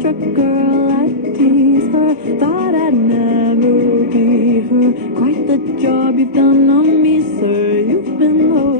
Struck a girl, I tease her. Thought I'd never be her. Quite the job you've done on me, sir. You've been low.